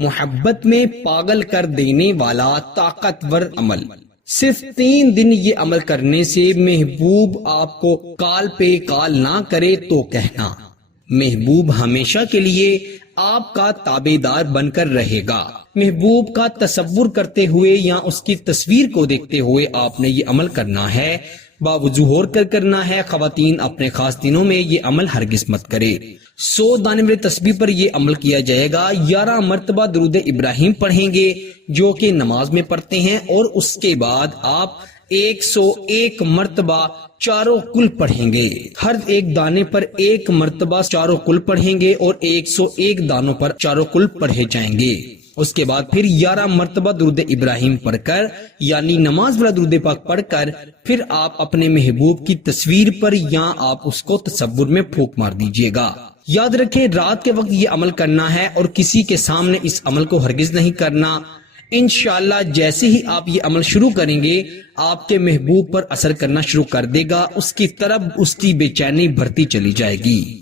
محبت میں پاگل کر دینے والا طاقتور عمل۔ صرف 3 دن یہ عمل کرنے سے محبوب آپ کو کال پہ کال نہ کرے تو کہنا، محبوب ہمیشہ کے لیے آپ کا تابعدار بن کر رہے گا۔ محبوب کا تصور کرتے ہوئے یا اس کی تصویر کو دیکھتے ہوئے آپ نے یہ عمل کرنا ہے، باوجوہور کر کرنا ہے۔ خواتین اپنے خاص دنوں میں یہ عمل ہرگز مت کرے۔ 100 دانے والے تسبیح پر یہ عمل کیا جائے گا۔ 11 مرتبہ درود ابراہیم پڑھیں گے جو کہ نماز میں پڑھتے ہیں، اور اس کے بعد آپ 101 مرتبہ چاروں کل پڑھیں گے۔ ہر ایک دانے پر 1 مرتبہ چاروں کل پڑھیں گے اور 101 دانوں پر چاروں کل پڑھے جائیں گے۔ اس کے بعد پھر 11 مرتبہ درود ابراہیم پڑھ کر، یعنی نماز والا درود پاک پڑھ کر، پھر آپ اپنے محبوب کی تصویر پر یا آپ اس کو تصور میں پھونک مار دیجئے گا۔ یاد رکھیں رات کے وقت یہ عمل کرنا ہے اور کسی کے سامنے اس عمل کو ہرگز نہیں کرنا۔ انشاءاللہ جیسے ہی آپ یہ عمل شروع کریں گے، آپ کے محبوب پر اثر کرنا شروع کر دے گا، اس کی طرف اس کی بے چینی بڑھتی چلی جائے گی۔